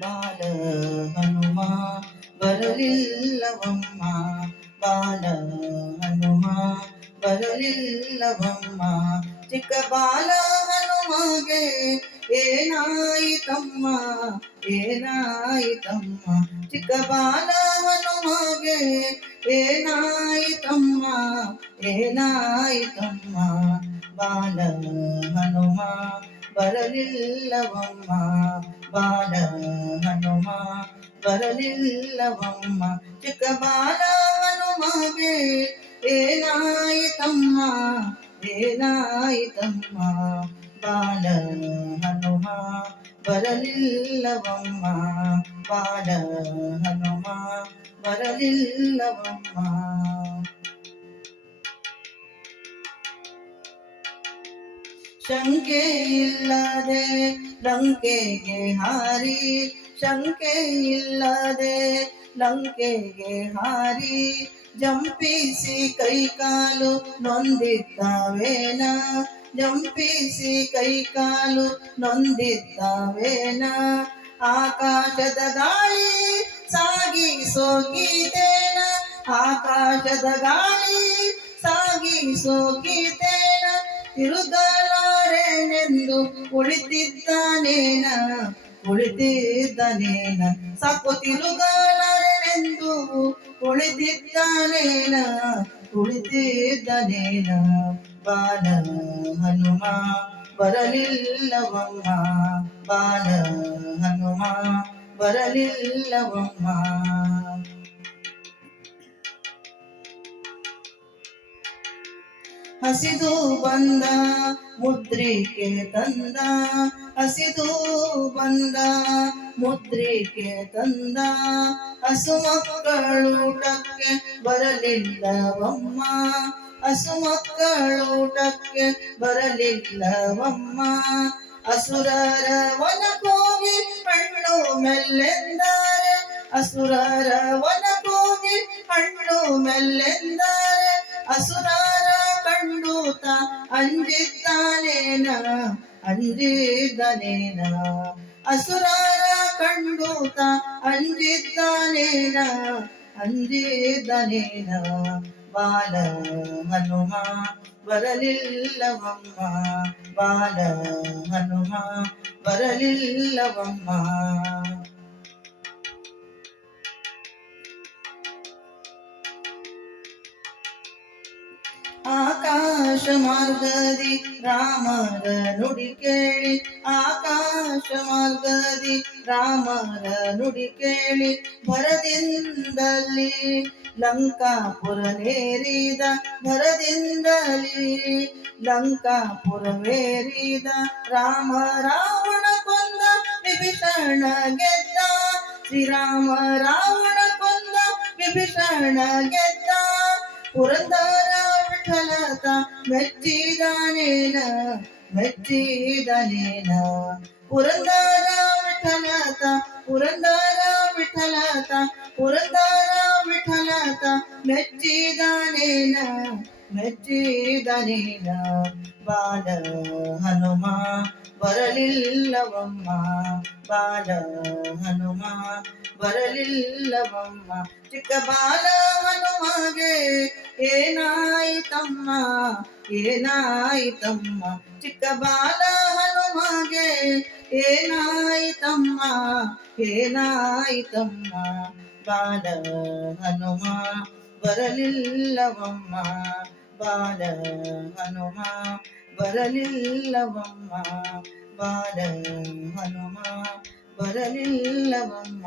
ಬಾಲ ಹನುಮ ಬರಲಿಲ್ಲವಮ್ಮ, ಬಾಲ ಹನುಮ ಬರಲಿಲ್ಲವಮ್ಮ. ಚಿಕ್ಕ ಬಾಲ ಹನುಮಗೆ ಏನಾಯಿತಮ್ಮ, ಏನಾಯಿತಮ್ಮ. ಚಿಕ್ಕ ಬಾಲ ಹನುಮಗೆ ಏನಾಯಿತಮ್ಮ, ಏನಾಯಿತಮ್ಮ. ಬಾಲ ಹನುಮ ಬರಲಿಲ್ಲವಮ್ಮ, ಬಾಲ ಹನುಮ ಬರಲಿಲ್ಲವಮ್ಮ. ಚಿಕ್ಕ ಬಾಲ ಹನುಮಗೆ ಏನಾಯಿತಮ್ಮ, ಏನಾಯಿತಮ್ಮ. ಬಾಲ ಹನುಮ ಬರಲಿಲ್ಲವಮ್ಮ, ಬಾಲ ಹನುಮ ಬರಲಿಲ್ಲವಮ್ಮ. ಶಂಕೆ ಇಲ್ಲದೆ ಲಂಕೆಗೆ ಹಾರಿ, ಶಂಕೆ ಇಲ್ಲದೆ ಲಂಕೆಗೆ ಹಾರಿ, ಜಂಪಿಸಿ ಕೈಕಾಲು ನೊಂದಿದ್ದಾವೇನ, ಜಂಪಿಸಿ ಕೈಕಾಲು ನೊಂದಿದ್ದಾವೇನ. ಆಕಾಶದ ಗಾಳಿ ಸಾಗಿಸೋ ಗೀತೇನ, ಆಕಾಶದ ಗಾಳಿ ಸಾಗಿಸೋ ಗೀತೇನ. ತಿರುಗಲಾರೆನೆಂದು ಕುಳಿತಿದ್ದಾನೇನ, ಕುಳಿತಿದ್ದಾನೇನ. ಸಾಕು ತಿರುಗಲಾರೆನೆಂದು ಕುಳಿತಿದ್ದಾನೇನ, ಕುಳಿತಿದ್ದಾನೇನ. ಬಾಲ ಹನುಮ ಬರಲಿಲ್ಲವಮ್ಮ, ಬಾಲ ಹನುಮ ಬರಲಿಲ್ಲವಮ್ಮ. ಹಸಿದು ಬಂದ ಮುದ್ರಿಕೆ ತಂದ, ಹಸಿದು ಬಂದ ಮುದ್ರಿಕೆ ತಂದ. ಹಸು ಮಕ್ಕಳೂಟಕ್ಕೆ ಬರಲಿಲ್ಲವಮ್ಮ, ಹಸು ಮಕ್ಕಳೂಟಕ್ಕೆ ಬರಲಿಲ್ಲವಮ್ಮ. ಅಸುರರ ವನಕೋಗಿ ಹಣ್ಣು ಮೆಲ್ಲೆಂದರೆ, ಅಸುರರ ವನಕೋಗಿ ಹಣ್ಣು ಮೆಲ್ಲೆಂದರೆ. ಅಸುರರ ಕಂಡೂತ ಅಂಜಿದ್ದಾನೇನ, ಅಂಜಿದ್ದಾನೇನ. ಅಸುರರ ಕಂಡೂತ ಅಂಜಿದ್ದಾನೇನ, ಅಂಜಿದ್ದಾನೇನ. ಬಾಲ ಹನುಮ ಬರಲಿಲ್ಲವಮ್ಮ, ಬಾಲ ಹನುಮ ಬರಲಿಲ್ಲವಮ್ಮ. ಆಕಾಶ ಮಾರ್ಗದಿ ರಾಮರ ನುಡಿ ಕೇಳಿ, ಆಕಾಶ ಮಾರ್ಗದಿ ರಾಮರ ನುಡಿ ಕೇಳಿ. ಭರದಿಂದಲಿ ಲಂಕಾಪುರವೇರಿದ, ಭರದಿಂದಲಿ ಲಂಕಾಪುರವೇರಿದ. ರಾಮ ರಾವಣ ಕೊಂದ ವಿಭೀಷಣ ಗೆದ್ದ, ಶ್ರೀರಾಮ ರಾವಣ ಕೊಂದ ವಿಭೀಷಣ ಗೆದ್ದ. ಪುರಂದರ ವಿಠಲತ ಮೆಚ್ಚಿದಾನೇನ, ಮೆಚ್ಚಿದಾನೇನ. ಪುರಂದರ ವಿಠಲತ, ಪುರಂದರ ವಿಠಲತ, ಪುರಂದರ ವಿಠಲತ ಮೆಚ್ಚಿದಾನೇನ, ಮೆಚ್ಚಿದಾನೇನ. ಬಾಲ ಹನುಮ ಬರಲಿಲ್ಲವಮ್ಮ, ಬಾಲ ಹನುಮ ಬರಲಿಲ್ಲವಮ್ಮ. ಚಿಕ್ಕ ಬಾಲ ಹನುಮಗೆ ಏನಾಯಿತಮ್ಮ, ಏನಾಯಿತಮ್ಮ. ಚಿಕ್ಕ ಬಾಲ ಹನುಮಗೆ ಏನಾಯಿತಮ್ಮ, ಏನಾಯಿತಮ್ಮ. ಬಾಲ ಹನುಮ ಬರಲಿಲ್ಲವಮ್ಮ, ಬಾಲ ಹನುಮ ಬರಲಿಲ್ಲವಮ್ಮ, ಬಾಲ ಹನುಮ ಬರಲಿಲ್ಲವಮ್ಮ.